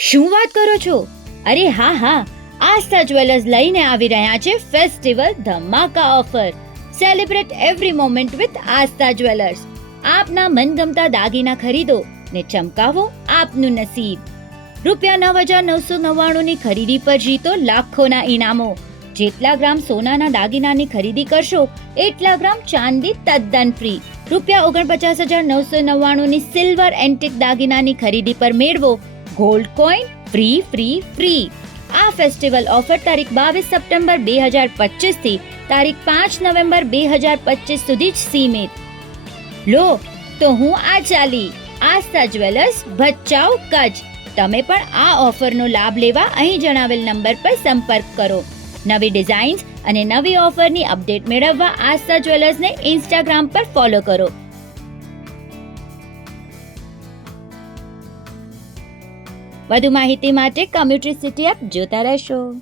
શું વાત કરો છો? અરે હા, આસ્થા જ્વેલર્સ લઈને આવી રહ્યા છે ફેસ્ટિવલ ધમાકા offer. Celebrate every moment with Aastha jewellers. આપના મનગમતા દાગીના ખરીદો ને ચમકાવો આપનું નસીબ. ₹9,999 ની ખરીદી પર જીતો લાખોના ઇનામો. જેટલા ગ્રામ સોનાના દાગીનાની ખરીદી કરશો એટલા ગ્રામ ચાંદી તદ્દન ફ્રી. ₹49,999 ની સિલ્વર એન્ટિક દાગીનાની ખરીદી પર મેળવો ગોલ્ડ કોઈન ફ્રી. આ ફેસ્ટિવલ ઓફર તારીખ 22 સપ્ટેમ્બર 2025 થી તારીખ 5 નવેમ્બર 2025 સુધી જ સીમિત. લો તો હું આ ચાલી. આસ્થા જ્વેલર્સ, ભચાઉ, કચ્છ. તમે પણ આ ઓફરનો લાભ લેવા અહીં જણાવેલ નંબર પર સંપર્ક કરો. નવી ડિઝાઇન્સ અને નવી ઓફરની અપડેટ મેળવવા આસ્થા જ્વેલર્સને ઇન્સ્ટાગ્રામ પર ફોલો કરો. વધુ માહિતી માટે કમ્યુનિટી સિટી એપ જોતા રહેશો.